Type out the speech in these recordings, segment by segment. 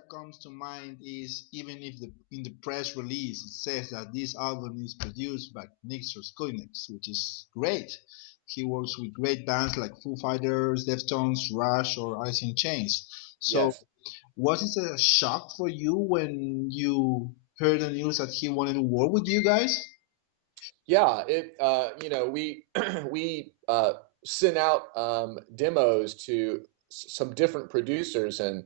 that comes to mind is even if in the press release it says that this album is produced by Nick Skurnieks, which is great. He works with great bands like Foo Fighters, Deftones, Rush, or Alice in Chains. So, Yes. was it a shock for you when you heard the news that he wanted to work with you guys? Yeah, we we sent out demos to some different producers, and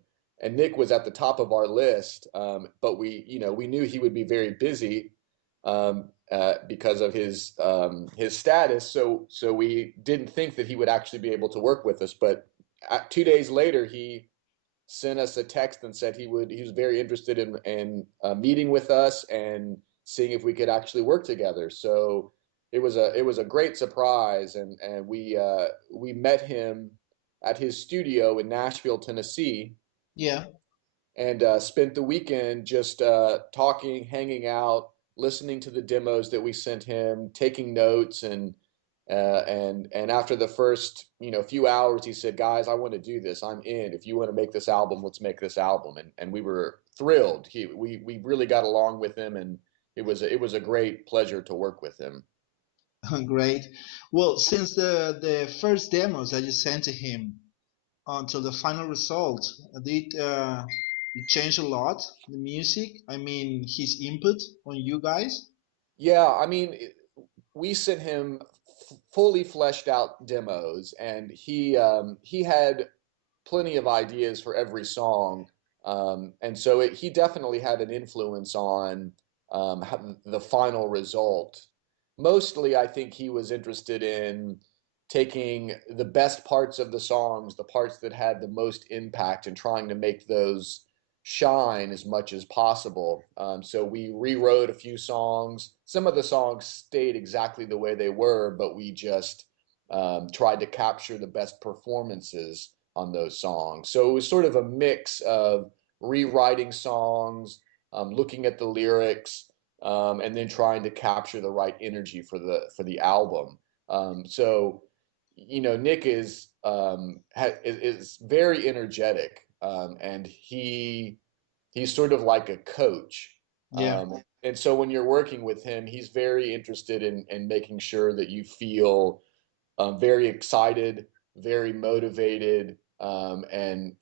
Nick was at the top of our list. But we knew he would be very busy because of his status. So we didn't think that he would actually be able to work with us. But 2 days later, he sent us a text and said he was very interested in meeting with us and seeing if we could actually work together. So it was a great surprise, and we met him at his studio in Nashville, Tennessee, Yeah. and spent the weekend just talking, hanging out, listening to the demos that we sent him, taking notes, and after the first few hours, he said, "Guys, I want to do this. I'm in. If you want to make this album, let's make this album." And we were thrilled. We really got along with him, and it was a great pleasure to work with him. Great. Well, since the first demos that you sent to him until the final result, did it change a lot the music? I mean, his input on you guys? Yeah, I mean, we sent him fully fleshed out demos, and he had plenty of ideas for every song, and so he definitely had an influence on the final result. Mostly, I think he was interested in taking the best parts of the songs, the parts that had the most impact, and trying to make those shine as much as possible. So we rewrote a few songs. Some of the songs stayed exactly the way they were, but we just tried to capture the best performances on those songs. So it was sort of a mix of rewriting songs, looking at the lyrics, and then trying to capture the right energy for the album. Nick is very energetic, and he's sort of like a coach. Yeah. And so when you're working with him, he's very interested in making sure that you feel very excited, very motivated, and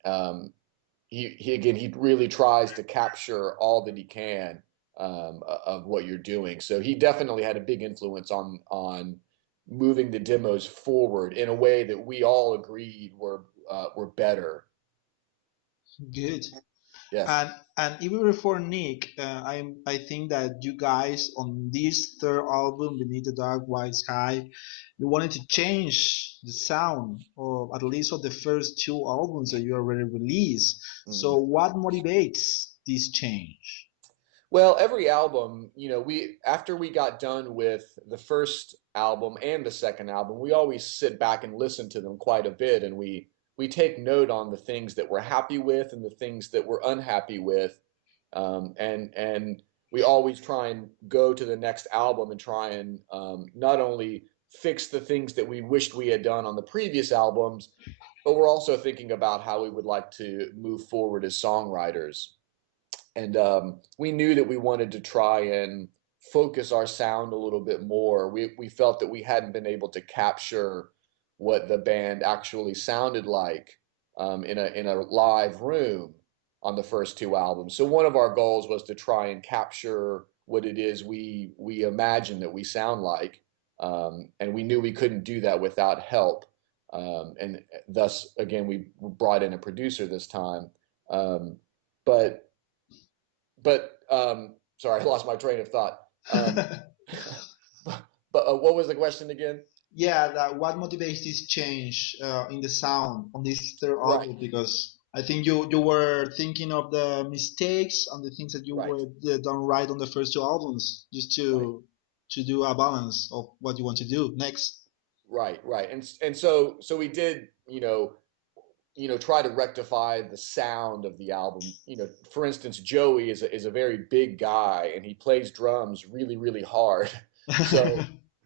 he really tries to capture all that he can of what you're doing. So he definitely had a big influence on moving the demos forward in a way that we all agreed were better. Good. Yes. And even before Nick, I think that you guys on this third album, Beneath the Dark White Sky, you wanted to change the sound of at least of the first two albums that you already released. Mhm. So what motivates this change? Well, every album, we after we got done with the first album and the second album, we always sit back and listen to them quite a bit, and we take note on the things that we're happy with and the things that we're unhappy with, and we always try and go to the next album and try and not only fix the things that we wished we had done on the previous albums, but we're also thinking about how we would like to move forward as songwriters. And we knew that we wanted to try and focus our sound a little bit more. We felt that we hadn't been able to capture what the band actually sounded like in a live room on the first two albums. So one of our goals was to try and capture what it is we imagine that we sound like, and we knew we couldn't do that without help. And thus, again, we brought in a producer this time. Um, but sorry, I lost my train of thought. Um, but what was the question again? Yeah, that what motivates this change in the sound on this third Right, album? Because I think you were thinking of the mistakes and the things that you right, were done right on the first two albums, just right, to do a balance of what you want to do next. right. And so we did, try to rectify the sound of the album. For instance, Joey is a very big guy, and he plays drums really, really hard. So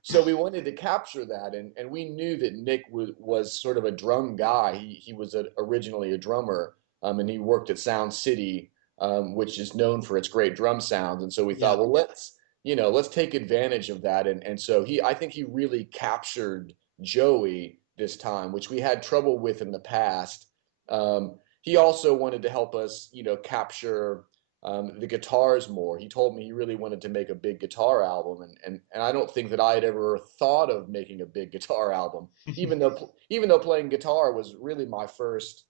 so we wanted to capture that, and we knew that Nick was sort of a drum guy. He was originally a drummer, and he worked at Sound City, which is known for its great drum sounds. And so we Yeah. thought, well, let's take advantage of that. And so I think he really captured Joey this time, which we had trouble with in the past. He also wanted to help us, capture the guitars more. He told me he really wanted to make a big guitar album, and I don't think that I had ever thought of making a big guitar album, even though playing guitar was really my first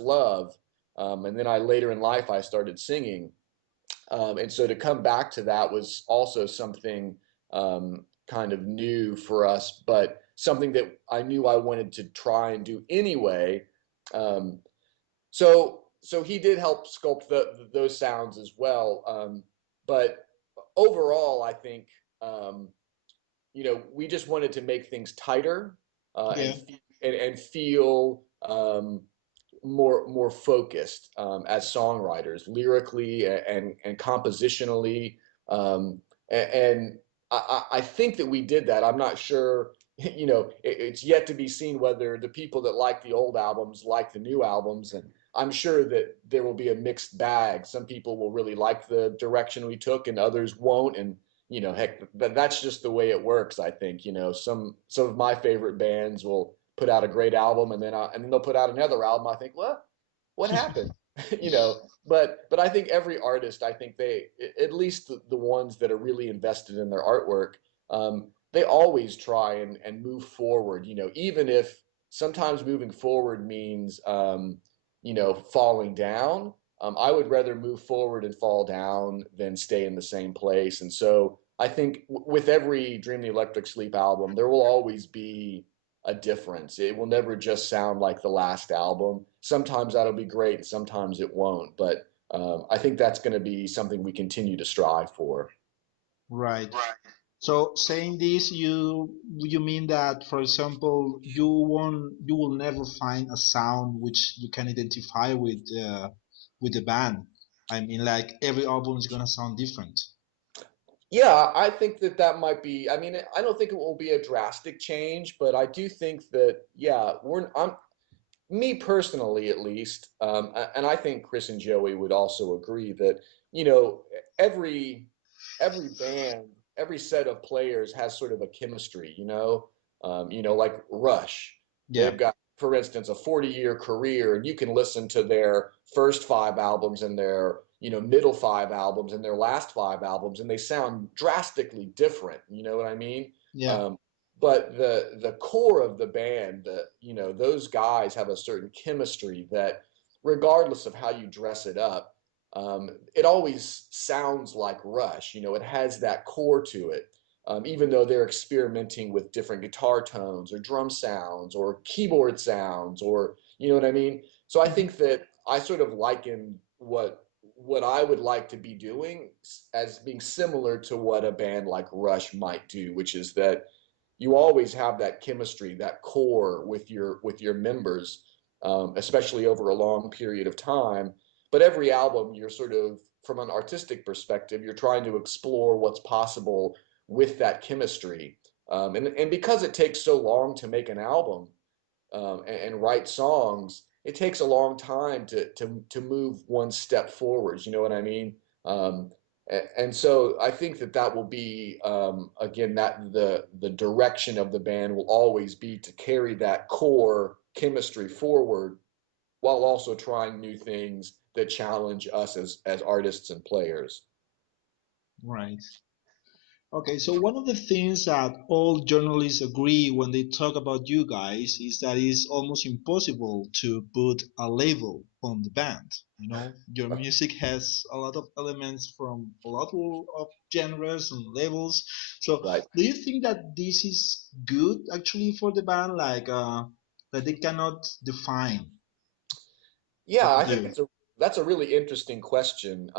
love. And then I later in life I started singing, and so to come back to that was also something kind of new for us, but something that I knew I wanted to try and do anyway. Um, so he did help sculpt those sounds as well. But overall, I think we just wanted to make things tighter, Yeah. and feel more focused as songwriters, lyrically and compositionally. And I think that we did that. I'm not sure. It's yet to be seen whether the people that like the old albums like the new albums, and I'm sure that there will be a mixed bag. Some people will really like the direction we took, and others won't. And heck, that's just the way it works. I think some of my favorite bands will put out a great album, and then they'll put out another album. I think, what happened? you know, but I think every artist, I think they, at least the ones that are really invested in their artwork, they always try and move forward. Even if sometimes moving forward means falling down. I would rather move forward and fall down than stay in the same place. And so I think with every Dream the Electric Sleep album, there will always be a difference. It will never just sound like the last album. Sometimes that'll be great, and sometimes it won't. But I think that's going to be something we continue to strive for. Right. So saying this, you mean that, for example, you will never find a sound which you can identify with the band. I mean, like every album is gonna sound different. Yeah, I think that might be. I mean, I don't think it will be a drastic change, but I do think that, yeah, I'm me personally at least, and I think Chris and Joey would also agree that you know every every band, every set of players has sort of a chemistry. Like Rush, Yeah. they've got, for instance, a 40-year career, and you can listen to their first five albums and their middle five albums and their last five albums, and they sound drastically different. You know what I mean? Yeah. Um, but the core of the band, those guys have a certain chemistry that, regardless of how you dress it up, it always sounds like Rush. It has that core to it, even though they're experimenting with different guitar tones or drum sounds or keyboard sounds, or you know what I mean. So I Mhm. think that I sort of liken what I would like to be doing as being similar to what a band like Rush might do, which is that you always have that chemistry, that core with your members, especially over a long period of time. But every album, you're sort of, from an artistic perspective, you're trying to explore what's possible with that chemistry. And because it takes so long to make an album, and write songs, it takes a long time to move one step forwards. You know what I mean? Um, and so I think that will be, again, that the direction of the band will always be to carry that core chemistry forward, while also trying new things that challenge us as artists and players. Right. Okay, so one of the things that all journalists agree when they talk about you guys is that it's almost impossible to put a label on the band. You know, your music has a lot of elements from a lot of genres and labels. So, Right. do you think that this is good actually for the band, like that they cannot define Yeah, what to I think do? that's a really interesting question.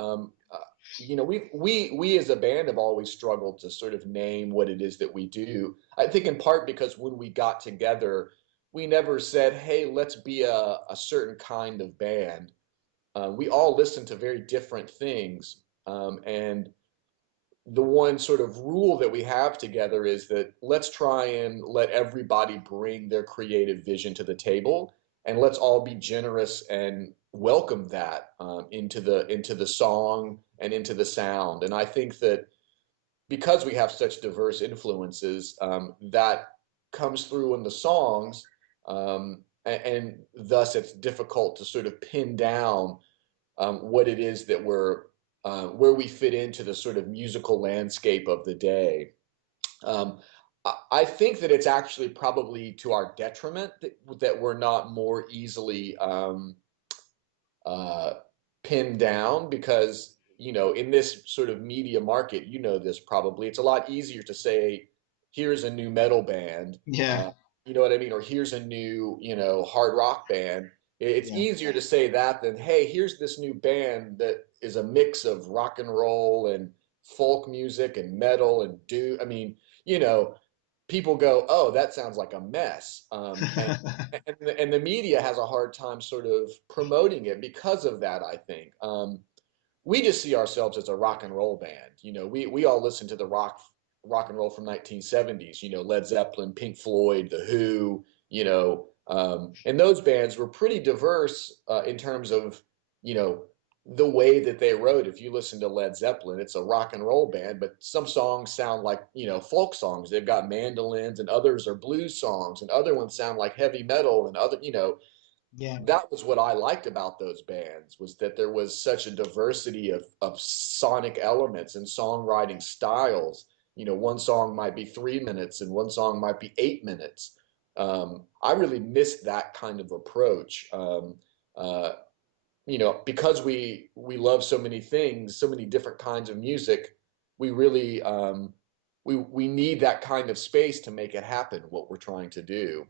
We as a band have always struggled to sort of name what it is that we do. I think in part because when we got together, we never said, "Hey, let's be a certain kind of band." We all listen to very different things, and the one sort of rule that we have together is that let's try and let everybody bring their creative vision to the table, and let's all be generous and welcome that into the song and into the sound. And I think that because we have such diverse influences, that comes through in the songs, and thus it's difficult to sort of pin down what it is that we're where we fit into the sort of musical landscape of the day. Um, I think that it's actually probably to our detriment that we're not more easily uh, pinned down because in this sort of media market, this probably, it's a lot easier to say here's a new metal band, Yeah, you know what I mean, or here's a new hard rock band. It's yeah, easier to say that than hey, here's this new band that is a mix of rock and roll and folk music and metal and do I mean you know people go, oh, that sounds like a mess. And the media has a hard time sort of promoting it because of that, I think. We just see ourselves as a rock and roll band. We all listen to the rock and roll from 1970s, Led Zeppelin, Pink Floyd, The Who, and those bands were pretty diverse in terms of, you know, the way that they wrote. If you listen to Led Zeppelin, it's a rock and roll band, but some songs sound like, folk songs. They've got mandolins, and others are blues songs, and other ones sound like heavy metal, and yeah. that was what I liked about those bands, was that there was such a diversity of sonic elements and songwriting styles. One song might be 3 minutes and one song might be 8 minutes. I really missed that kind of approach. Uh, because we love so many things, so many different kinds of music, we really we need that kind of space to make it happen, what we're trying to do.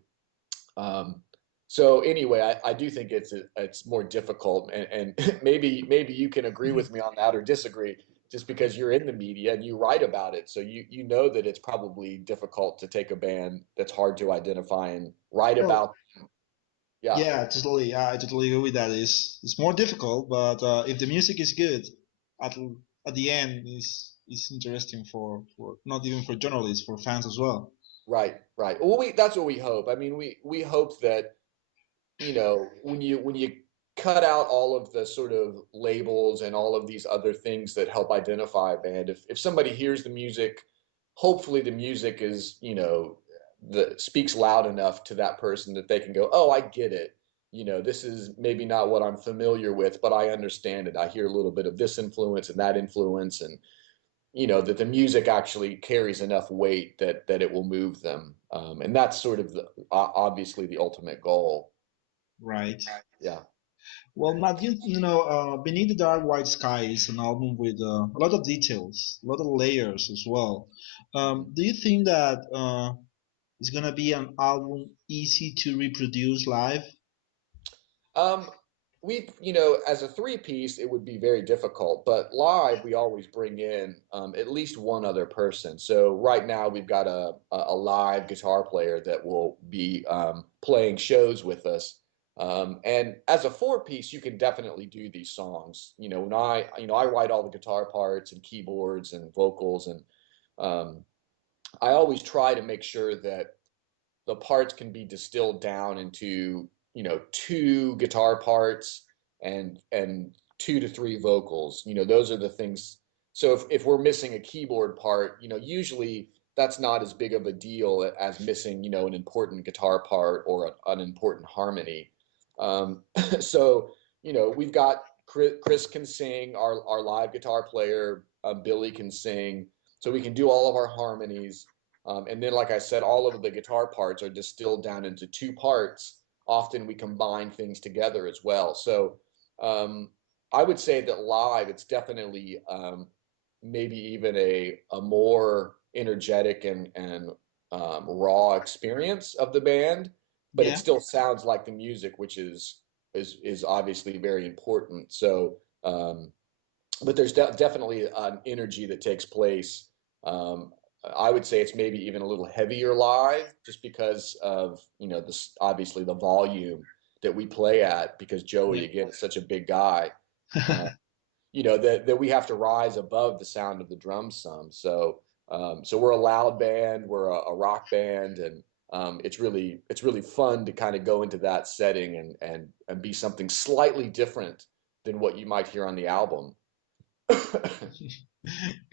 Um, so anyway, I do think it's more difficult, and maybe you can agree with me on that or disagree, just because you're in the media and you write about it, so you know that it's probably difficult to take a band that's hard to identify and write Well, about. Yeah, yeah, totally. I totally agree with that. It's more difficult, but if the music is good, at at the end is interesting for not even for journalists, for fans as well. right, right. Well, we that's what we hope. I mean, we hope that when you cut out all of the sort of labels and all of these other things that help identify a band, if somebody hears the music, hopefully the music is, the speaks loud enough to that person that they can go, oh, I get it. This is maybe not what I'm familiar with, but I understand it. I hear a little bit of this influence and that influence, and that the music actually carries enough weight that it will move them. And that's sort of obviously the ultimate goal. Right. Yeah. Well, Matt, Beneath the Dark White Sky is an album with a lot of details, a lot of layers as well. Do you think that it's gonna be an album easy to reproduce live? Um, as a three piece, it would be very difficult, but live, we always bring in at least one other person. So right now, we've got a live guitar player that will be playing shows with us. And as a four piece, you can definitely do these songs. When I write all the guitar parts and keyboards and vocals, and um, I always try to make sure that the parts can be distilled down into two guitar parts and 2 to 3 vocals. Those are the things. So if we're missing a keyboard part, usually that's not as big of a deal as missing an important guitar part or an important harmony. um, so we've got Chris can sing, our live guitar player, Billy can sing, so we can do all of our harmonies. And then, like I said, all of the guitar parts are distilled down into 2 parts. Often we combine things together as well. So um, I would say that live, it's definitely maybe even a more energetic and raw experience of the band, but it Yeah. still sounds like the music, which is obviously very important. So, but there's definitely an energy that takes place. Um, I would say it's maybe even a little heavier live, just because of this, obviously the volume that we play at, because Joey Yeah. again is such a big guy. Uh, that we have to rise above the sound of the drums some. So we're a loud band, we're a rock band, and it's really fun to kind of go into that setting and be something slightly different than what you might hear on the album.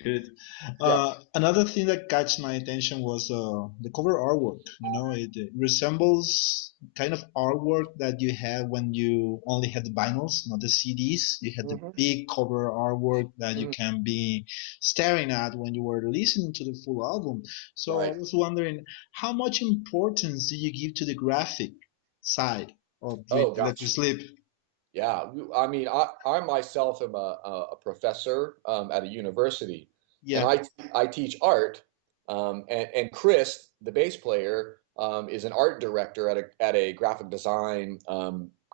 Good. Yeah. Another thing that catch my attention was the cover artwork. It resembles kind of artwork that you had when you only had the vinyls, not the CDs. You had the Hmm. big cover artwork that you Hmm. can be staring at when you were listening to the full album. So I Right. was wondering, how much importance do you give to the graphic side of Oh Let You gosh. Sleep? Yeah. I mean, I myself am a professor at a university, and Yeah, I teach art. And Chris, the bass player, is an art director at a graphic design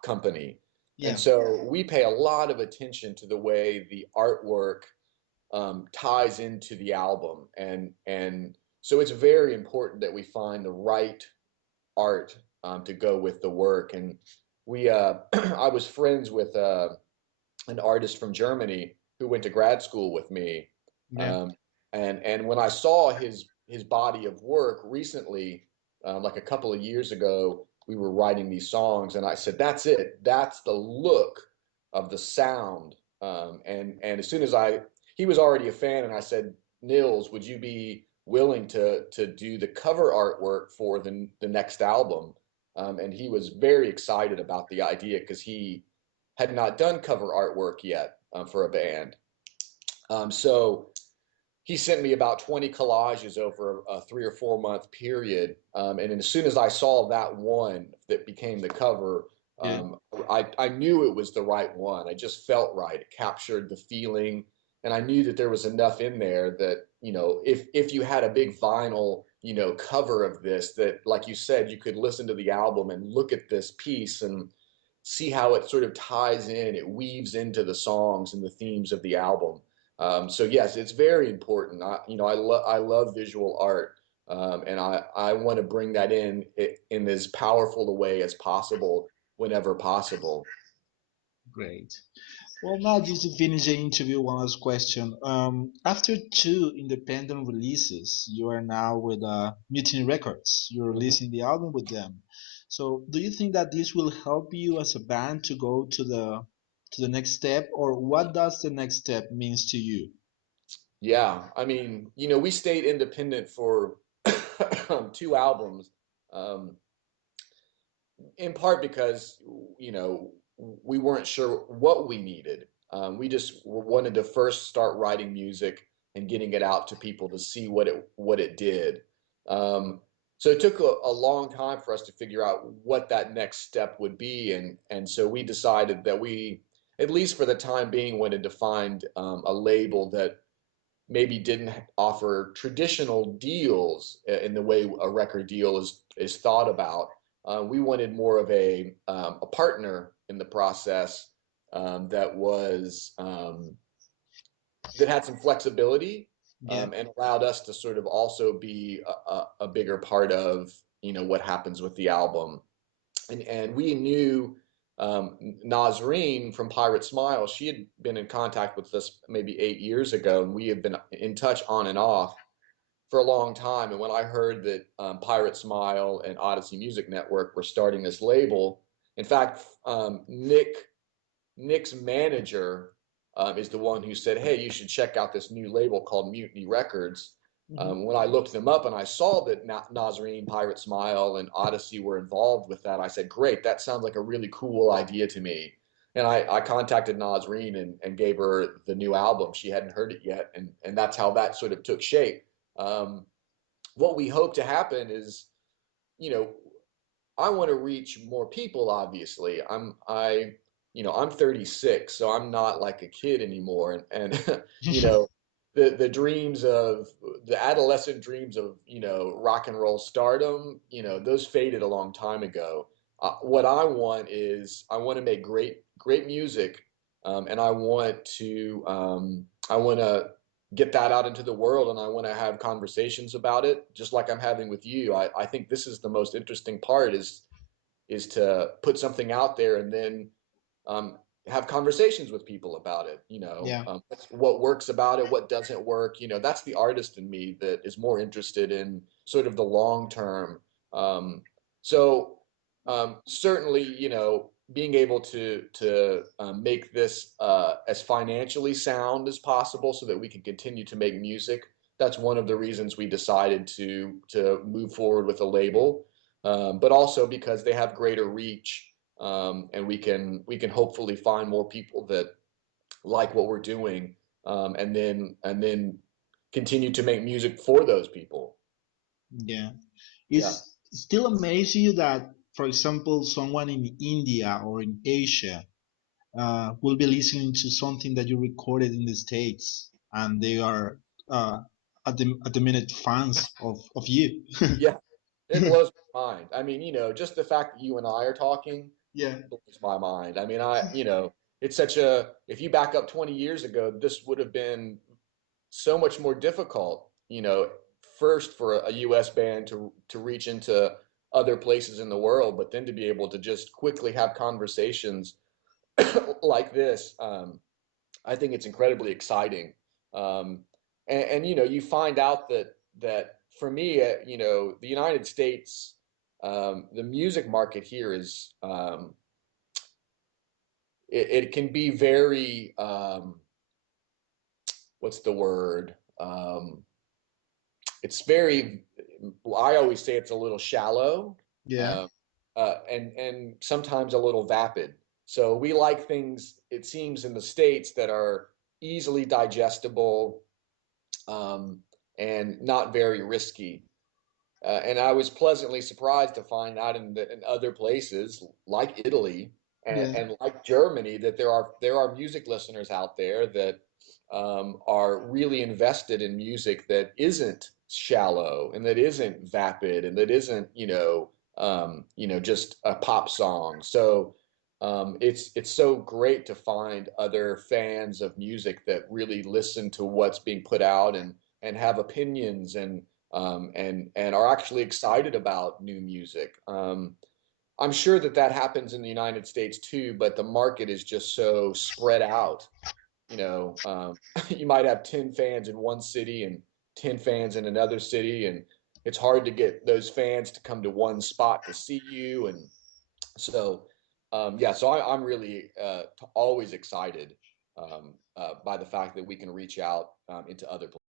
company. And yeah, so we pay a lot of attention to the way the artwork ties into the album, and so it's very important that we find the right art to go with the work. And we I was friends with an artist from Germany who went to grad school with me, yeah. um, and when I saw his body of work recently, like a couple of years ago, we were writing these songs, and I said, "That's it. That's the look of the sound." And as soon as he was already a fan, and I said, "Nils, would you be willing to do the cover artwork for the next album?" And he was very excited about the idea because he had not done cover artwork yet for a band. So he sent me about 20 collages over a 3 or 4 month period. And as soon as I saw that one that became the cover, Good. I knew it was the right one. I just felt right. It captured the feeling. And I knew that there was enough in there that, if you had a big vinyl, cover of this, that, like you said, you could listen to the album and look at this piece and see how it sort of ties in, it weaves into the songs and the themes of the album. So yes, it's very important. I love visual art, and I want to bring that in as powerful a way as possible whenever possible. Great. Well, now just to finish the interview, one last question. After two independent releases, you are now with Mutiny Records. You're Mhm. releasing the album with them. So, do you think that this will help you as a band to go to the next step, or what does the next step means to you? Yeah, I mean, we stayed independent for 2 albums. Um, in part because you know we weren't sure what we needed. We just wanted to first start writing music and getting it out to people to see what it did. Um, so it took a long time for us to figure out what that next step would be, and so we decided that we, at least for the time being, wanted to find a label that maybe didn't offer traditional deals in the way a record deal is thought about. We wanted more of a partner in the process that was that had some flexibility Yeah, and allowed us to sort of also be a bigger part of what happens with the album. And we knew Nazreen from Pirate Smile. She had been in contact with us maybe 8 years ago, and we had been in touch on and off for a long time. And when I heard that Pirate Smile and Odyssey Music Network were starting this label, in fact, Nick's manager is the one who said, "Hey, you should check out this new label called Mutiny Records." hmm, When I looked them up and I saw that Nazarene, Pirate Smile, and Odyssey were involved with that, I said, "Great, that sounds like a really cool idea to me." And I contacted Nazreen and gave her the new album. She hadn't heard it yet, and that's how that sort of took shape. Um, what we hope to happen is, you know, I want to reach more people. Obviously, I'm 36, so I'm not like a kid anymore, and the dreams of the adolescent dreams of rock and roll stardom, those faded a long time ago. What I want is I want to make great music, and I want to get that out into the world, and I want to have conversations about it, just like I'm having with you. I think this is the most interesting part is to put something out there and then um, have conversations with people about it. yeah. What works about it, what doesn't work. That's the artist in me that is more interested in sort of the long term, Um, so certainly, being able to make this as financially sound as possible, so that we can continue to make music. That's one of the reasons we decided to move forward with a label, but also because they have greater reach, and we can hopefully find more people that like what we're doing, and then continue to make music for those people. Yeah. Yeah. It's still amazes you that, for example, someone in India or in Asia will be listening to something that you recorded in the States, and they are uh, at the minute fans of you. Yeah, it blows my mind. I mean, just the fact that you and I are talking Yeah, blows my mind. I mean, it's if you back up 20 years ago, this would have been so much more difficult, first for a US band to reach into other places in the world, but then to be able to just quickly have conversations like this. I think it's incredibly exciting. Um, and you find out that for me, the United States, the music market here is, it can be very, what's the word? It's very, I always say it's a little shallow, yeah, uh, and sometimes a little vapid. So we like things, it seems, in the States that are easily digestible, um, and not very risky. And I was pleasantly surprised to find out in other places like Italy, yeah, and like Germany, that there are music listeners out there that are really invested in music that isn't shallow, and that isn't vapid, and that isn't just a pop song. So it's so great to find other fans of music that really listen to what's being put out, and have opinions, and are actually excited about new music. I'm sure that happens in the United States too, but the market is just so spread out. You might have 10 fans in one city and 10 fans in another city, and it's hard to get those fans to come to one spot to see you. And so, yeah, so I'm really always excited by the fact that we can reach out into other places.